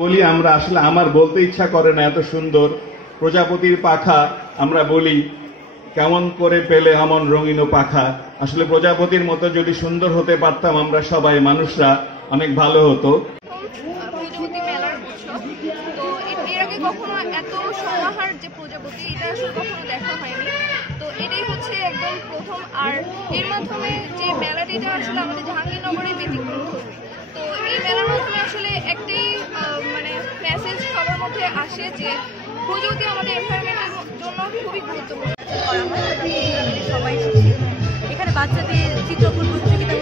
বলি আমরা আসলে আমার বলতে ইচ্ছা করে না, এত সুন্দর প্রজাপতির পাখা আমরা বলি কেমন করে পেলে এমন রঙিন পাখা। আসলে প্রজাপতির মতো যদি সুন্দর হতে পারতাম আমরা সবাই মানুষরা, অনেক ভালো হতো। প্রজাপতি মেলার উৎসব, তো এর আগে কখনো এত সমাহার যে প্রজাপতি এটা আসলে কখনো দেখা হয়নি, তো এটাই হচ্ছে একদম প্রথম। আর এর মাধ্যমে যে মেলাটিটা আসলে আমাদের জাহাঙ্গীরনগরে ব্যতিক্রম করবে। তো এই মেলার মাধ্যমে আসলে একটাই মানে মেসেজ সবার মধ্যে আসে যে প্রযুক্তি আমাদের এনভায়রনমেন্টের জন্য খুবই গুরুত্বপূর্ণ। সবাই এখানে বাচ্চাদের চিত্রকূট প্রতিযোগিতা